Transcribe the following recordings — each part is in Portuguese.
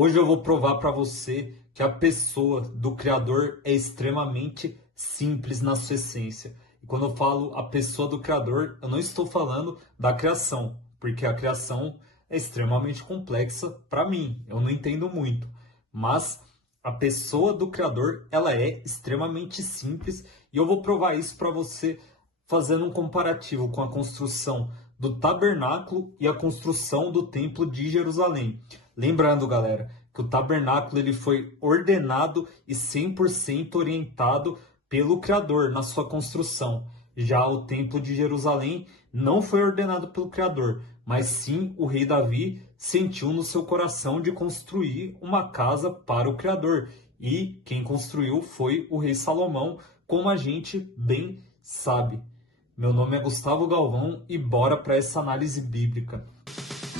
Hoje eu vou provar para você que a pessoa do Criador é extremamente simples na sua essência. E quando eu falo a pessoa do Criador, eu não estou falando da criação, porque a criação é extremamente complexa para mim, eu não entendo muito. Mas a pessoa do Criador, ela é extremamente simples e eu vou provar isso para você fazendo um comparativo com a construção do tabernáculo e a construção do templo de Jerusalém. Lembrando, galera, que o tabernáculo ele foi ordenado e 100% orientado pelo Criador na sua construção. Já o templo de Jerusalém não foi ordenado pelo Criador, mas sim o rei Davi sentiu no seu coração de construir uma casa para o Criador. E quem construiu foi o rei Salomão, como a gente bem sabe. Meu nome é Gustavo Galvão e bora para essa análise bíblica.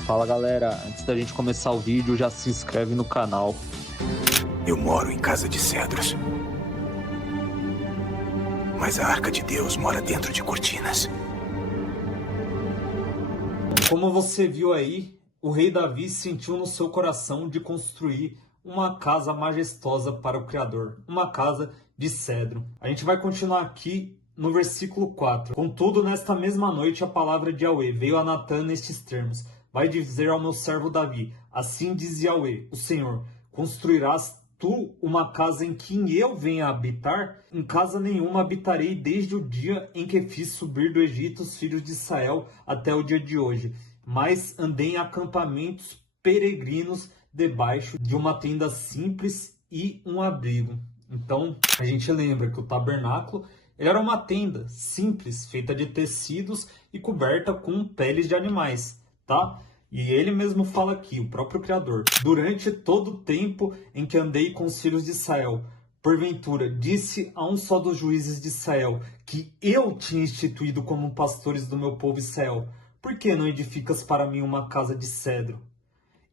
Fala galera, antes da gente começar o vídeo, já se inscreve no canal. Eu moro em casa de cedros, mas a Arca de Deus mora dentro de cortinas. Como você viu aí, o rei Davi sentiu no seu coração de construir uma casa majestosa para o Criador, uma casa de cedro. A gente vai continuar aqui no versículo 4. Contudo, nesta mesma noite, a palavra de Yahweh veio a Natã nestes termos. Vai dizer ao meu servo Davi, assim diz Yahweh, o Senhor, construirás tu uma casa em que eu venha habitar? Em casa nenhuma habitarei desde o dia em que fiz subir do Egito os filhos de Israel até o dia de hoje. Mas andei em acampamentos peregrinos debaixo de uma tenda simples e um abrigo. Então, a gente lembra que o tabernáculo era uma tenda simples, feita de tecidos e coberta com peles de animais, tá? E ele mesmo fala aqui, o próprio Criador, durante todo o tempo em que andei com os filhos de Israel, porventura disse a um só dos juízes de Israel, que eu tinha instituído como pastores do meu povo Israel, por que não edificas para mim uma casa de cedro?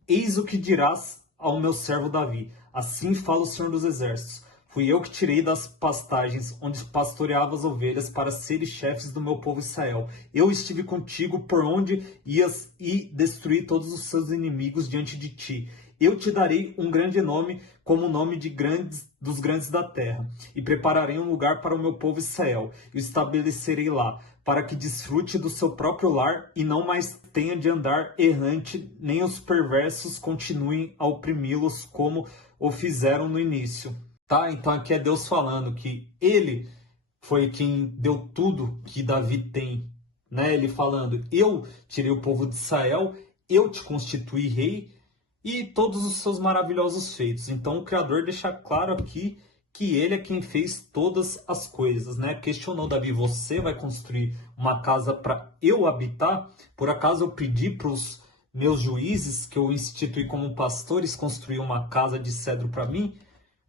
Eis o que dirás ao meu servo Davi, assim fala o Senhor dos Exércitos. Fui eu que tirei das pastagens onde pastoreava as ovelhas para seres chefes do meu povo Israel. Eu estive contigo por onde ias e destruí todos os seus inimigos diante de ti. Eu te darei um grande nome, como o nome dos grandes da terra, e prepararei um lugar para o meu povo Israel, e o estabelecerei lá, para que desfrute do seu próprio lar e não mais tenha de andar errante, nem os perversos continuem a oprimi-los como o fizeram no início. Tá? Então aqui é Deus falando que ele foi quem deu tudo que Davi tem, né? Ele falando, eu tirei o povo de Israel, eu te constituí rei e todos os seus maravilhosos feitos. Então o Criador deixa claro aqui que ele é quem fez todas as coisas, né? Questionou Davi, você vai construir uma casa para eu habitar? Por acaso eu pedi para os meus juízes que eu instituí como pastores construir uma casa de cedro para mim,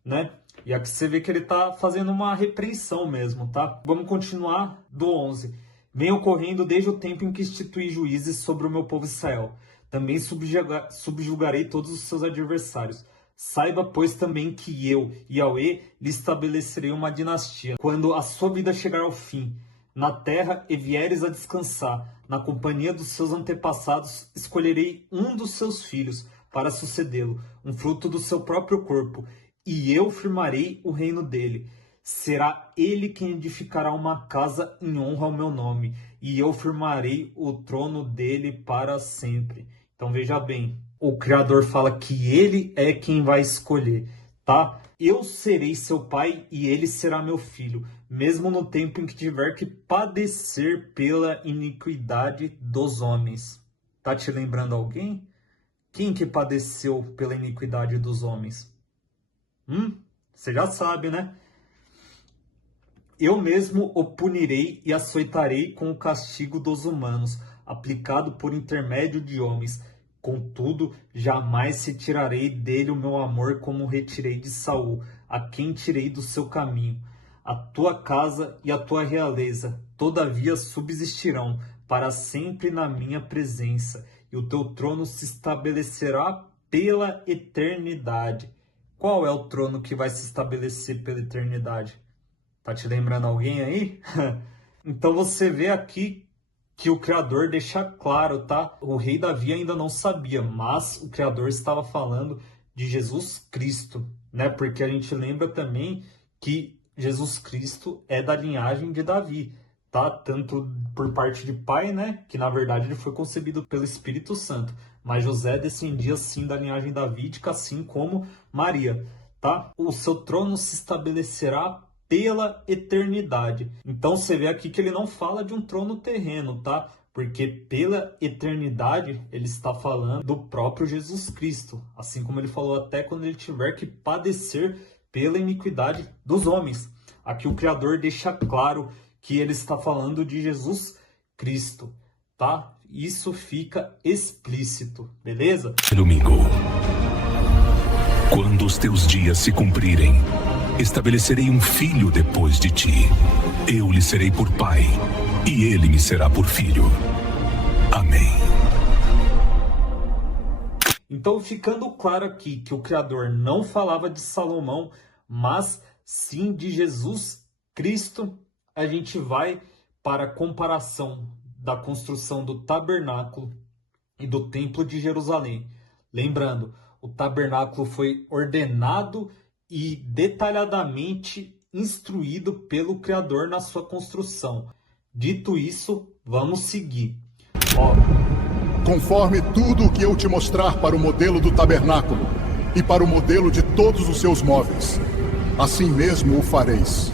né? E aqui você vê que ele está fazendo uma repreensão mesmo, tá? Vamos continuar do 11. Vem ocorrendo desde o tempo em que instituí juízes sobre o meu povo Israel. Também subjugarei todos os seus adversários. Saiba, pois, também que eu, Yahweh, lhe estabelecerei uma dinastia. Quando a sua vida chegar ao fim, na terra e vieres a descansar, na companhia dos seus antepassados, escolherei um dos seus filhos para sucedê-lo, um fruto do seu próprio corpo, e eu firmarei o reino dele. Será ele quem edificará uma casa em honra ao meu nome, e eu firmarei o trono dele para sempre. Então veja bem, o Criador fala que ele é quem vai escolher, tá? Eu serei seu pai e ele será meu filho, mesmo no tempo em que tiver que padecer pela iniquidade dos homens. Tá te lembrando alguém? Quem que padeceu pela iniquidade dos homens? Você já sabe, né? Eu mesmo o punirei e açoitarei com o castigo dos humanos, aplicado por intermédio de homens. Contudo, jamais se tirarei dele o meu amor como retirei de Saul, a quem tirei do seu caminho. A tua casa e a tua realeza, todavia, subsistirão para sempre na minha presença, e o teu trono se estabelecerá pela eternidade. Qual é o trono que vai se estabelecer pela eternidade? Tá te lembrando alguém aí? Então você vê aqui que o Criador deixa claro, tá? O rei Davi ainda não sabia, mas o Criador estava falando de Jesus Cristo, né? Porque a gente lembra também que Jesus Cristo é da linhagem de Davi, tá? Tanto por parte de pai, né? Que na verdade ele foi concebido pelo Espírito Santo, mas José descendia sim da linhagem davídica, assim como Maria, tá? O seu trono se estabelecerá pela eternidade. Então você vê aqui que ele não fala de um trono terreno, tá? Porque pela eternidade ele está falando do próprio Jesus Cristo, assim como ele falou até quando ele tiver que padecer pela iniquidade dos homens. Aqui o Criador deixa claro que ele está falando de Jesus Cristo, tá? Isso fica explícito, beleza? Domingo. Quando os teus dias se cumprirem, estabelecerei um filho depois de ti. Eu lhe serei por pai, e ele me será por filho. Amém. Então, ficando claro aqui que o Criador não falava de Salomão, mas sim de Jesus Cristo, a gente vai para a comparação da construção do tabernáculo e do templo de Jerusalém. Lembrando, o tabernáculo foi ordenado e detalhadamente instruído pelo Criador na sua construção. Dito isso, vamos seguir. Conforme tudo o que eu te mostrar para o modelo do tabernáculo e para o modelo de todos os seus móveis, assim mesmo o fareis.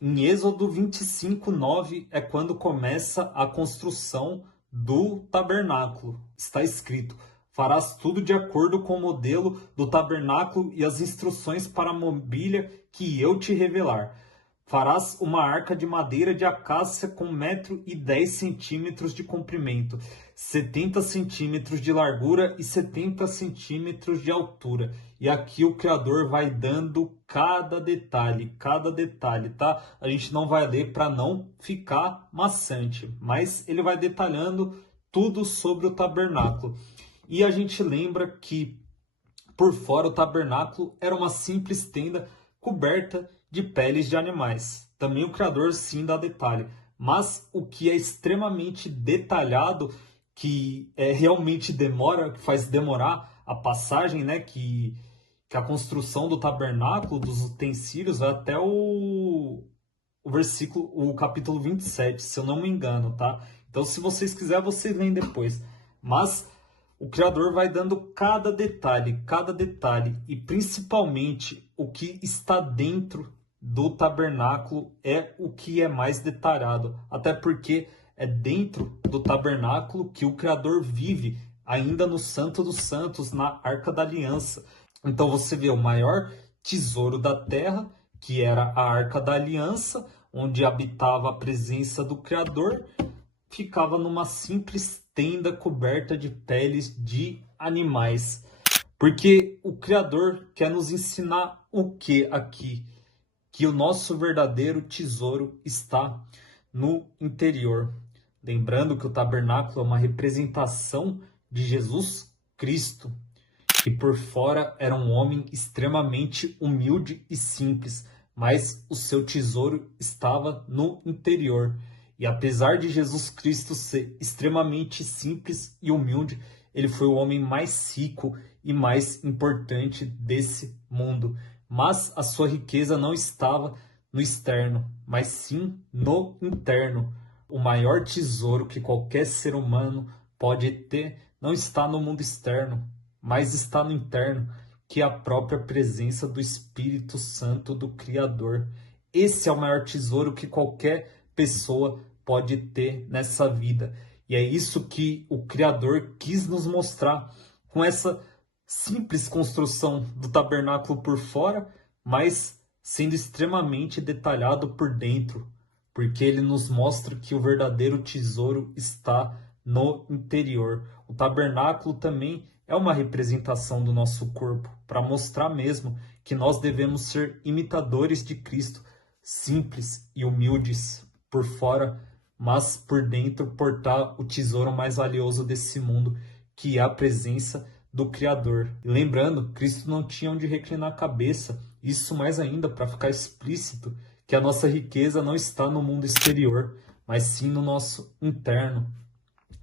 Em Êxodo 25:9 é quando começa a construção do tabernáculo. Está escrito: farás tudo de acordo com o modelo do tabernáculo e as instruções para a mobília que eu te revelar. Farás uma arca de madeira de acácia com 1,10 m de comprimento, 70 centímetros de largura e 70 centímetros de altura. E aqui o Criador vai dando cada detalhe, tá? A gente não vai ler para não ficar maçante, mas ele vai detalhando tudo sobre o tabernáculo. E a gente lembra que por fora o tabernáculo era uma simples tenda coberta de peles de animais. Também o Criador sim dá detalhe, mas o que é extremamente detalhado, que realmente demora, que faz demorar a passagem, né, que a construção do tabernáculo, dos utensílios, vai até o capítulo 27, se eu não me engano, tá? Então, se vocês quiserem, vocês leem depois. Mas o Criador vai dando cada detalhe, e principalmente o que está dentro do tabernáculo é o que é mais detalhado, até porque é dentro do tabernáculo que o Criador vive, ainda no Santo dos Santos, na Arca da Aliança. Então você vê o maior tesouro da terra, que era a Arca da Aliança, onde habitava a presença do Criador, ficava numa simples tenda coberta de peles de animais. Porque o Criador quer nos ensinar o que aqui? Que o nosso verdadeiro tesouro está no interior. Lembrando que o tabernáculo é uma representação de Jesus Cristo, que por fora era um homem extremamente humilde e simples, mas o seu tesouro estava no interior. E apesar de Jesus Cristo ser extremamente simples e humilde, ele foi o homem mais rico e mais importante desse mundo. Mas a sua riqueza não estava no externo, mas sim no interno. O maior tesouro que qualquer ser humano pode ter não está no mundo externo, mas está no interno, que é a própria presença do Espírito Santo do Criador. Esse é o maior tesouro que qualquer pessoa pode ter nessa vida. E é isso que o Criador quis nos mostrar com essa simples construção do tabernáculo por fora, mas sendo extremamente detalhado por dentro, porque ele nos mostra que o verdadeiro tesouro está no interior. O tabernáculo também é uma representação do nosso corpo, para mostrar mesmo que nós devemos ser imitadores de Cristo, simples e humildes por fora, mas por dentro portar o tesouro mais valioso desse mundo, que é a presença do Criador. E lembrando, Cristo não tinha onde reclinar a cabeça, isso mais ainda para ficar explícito que a nossa riqueza não está no mundo exterior, mas sim no nosso interno.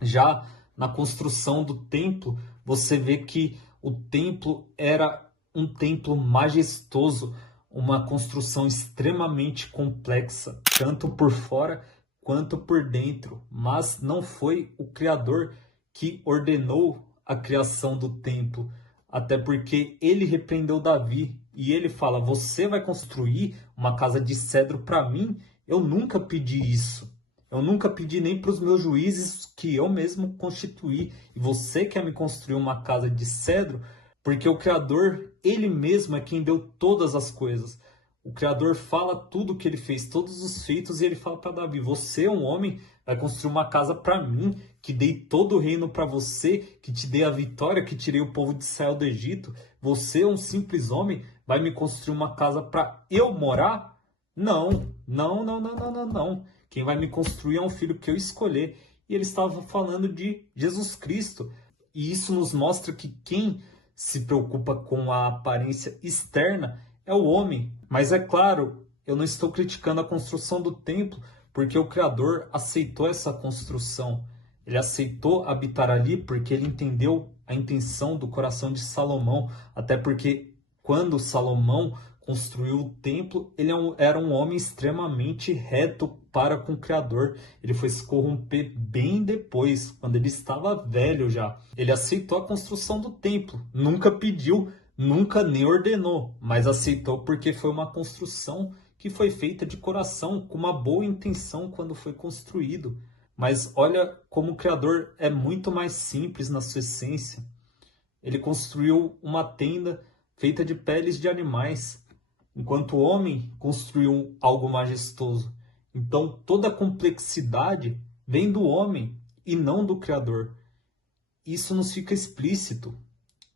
Já na construção do templo, você vê que o templo era um templo majestoso, uma construção extremamente complexa, tanto por fora quanto por dentro. Mas não foi o Criador que ordenou a criação do templo, até porque ele repreendeu Davi e ele fala: você vai construir uma casa de cedro para mim? Eu nunca pedi isso. Eu nunca pedi nem para os meus juízes que eu mesmo constituí. E você quer me construir uma casa de cedro? Porque o Criador, ele mesmo é quem deu todas as coisas. O Criador fala tudo o que ele fez, todos os feitos, e ele fala para Davi: você, um homem, vai construir uma casa para mim, que dei todo o reino para você, que te dei a vitória, que tirei o povo de Israel do Egito. Você, um simples homem, vai me construir uma casa para eu morar? Não, não, não, não, não, não, não. Quem vai me construir é um filho que eu escolher. E ele estava falando de Jesus Cristo. E isso nos mostra que quem se preocupa com a aparência externa é o homem. Mas é claro, eu não estou criticando a construção do templo, porque o Criador aceitou essa construção. Ele aceitou habitar ali porque ele entendeu a intenção do coração de Salomão. Até porque quando Salomão construiu o templo, ele era um homem extremamente reto para com o Criador. Ele foi se corromper bem depois, quando ele estava velho já. Ele aceitou a construção do templo, nunca pediu, nunca nem ordenou, mas aceitou porque foi uma construção que foi feita de coração, com uma boa intenção quando foi construído. Mas olha como o Criador é muito mais simples na sua essência. Ele construiu uma tenda feita de peles de animais, enquanto o homem construiu algo majestoso. Então toda a complexidade vem do homem e não do Criador. Isso nos fica explícito,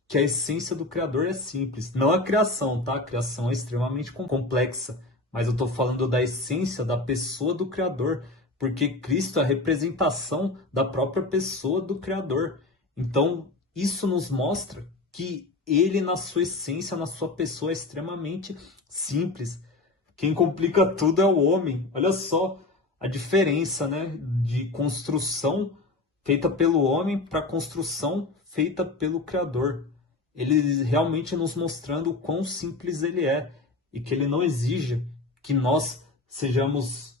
que a essência do Criador é simples. Não a criação, tá? A criação é extremamente complexa, mas eu estou falando da essência da pessoa do Criador, porque Cristo é a representação da própria pessoa do Criador. Então isso nos mostra que ele, na sua essência, na sua pessoa, é extremamente simples. Quem complica tudo é o homem. Olha só a diferença, né, de construção feita pelo homem para construção feita pelo Criador. Ele realmente nos mostrando o quão simples ele é e que ele não exige que nós sejamos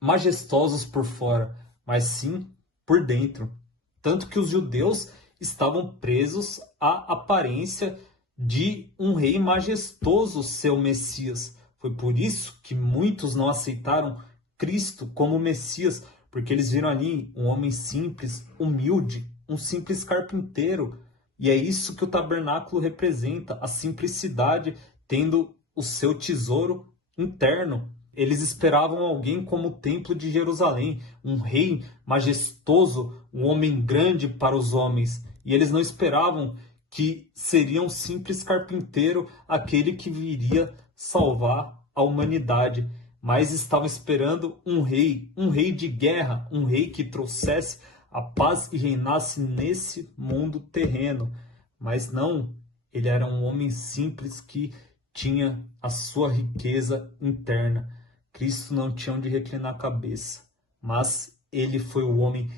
majestosos por fora, mas sim por dentro. Tanto que os judeus estavam presos à aparência de um rei majestoso, seu Messias. Foi por isso que muitos não aceitaram Cristo como Messias, porque eles viram ali um homem simples, humilde, um simples carpinteiro. E é isso que o tabernáculo representa, a simplicidade tendo o seu tesouro interno. Eles esperavam alguém como o Templo de Jerusalém, um rei majestoso, um homem grande para os homens. E eles não esperavam que seria um simples carpinteiro aquele que viria salvar a humanidade, mas estavam esperando um rei de guerra, um rei que trouxesse a paz e reinasse nesse mundo terreno. Mas não, ele era um homem simples que tinha a sua riqueza interna. Cristo não tinha onde reclinar a cabeça, mas ele foi o homem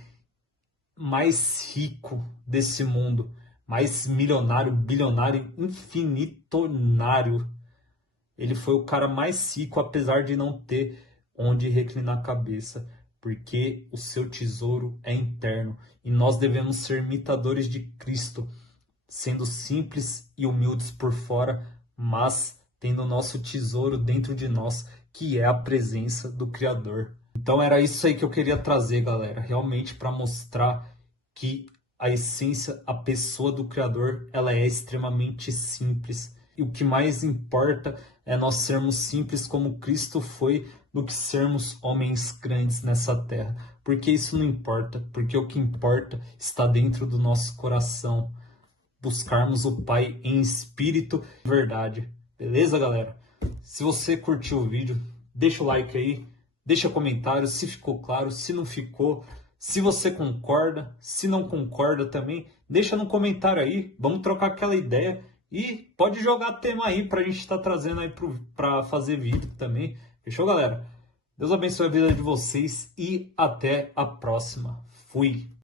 mais rico desse mundo, mais milionário, bilionário, infinitornário. Ele foi o cara mais rico, apesar de não ter onde reclinar a cabeça, porque o seu tesouro é interno. E nós devemos ser imitadores de Cristo, sendo simples e humildes por fora, mas tendo o nosso tesouro dentro de nós, que é a presença do Criador. Então era isso aí que eu queria trazer, galera, realmente para mostrar que a essência, a pessoa do Criador, ela é extremamente simples. E o que mais importa é nós sermos simples como Cristo foi, do que sermos homens grandes nessa terra. Porque isso não importa, porque o que importa está dentro do nosso coração. Buscarmos o Pai em espírito e verdade. Beleza, galera? Se você curtiu o vídeo, deixa o like aí, deixa comentário se ficou claro, se não ficou, se você concorda, se não concorda também, deixa no comentário aí, vamos trocar aquela ideia e pode jogar tema aí pra gente estar trazendo aí pra fazer vídeo também. Fechou, galera? Deus abençoe a vida de vocês e até a próxima. Fui!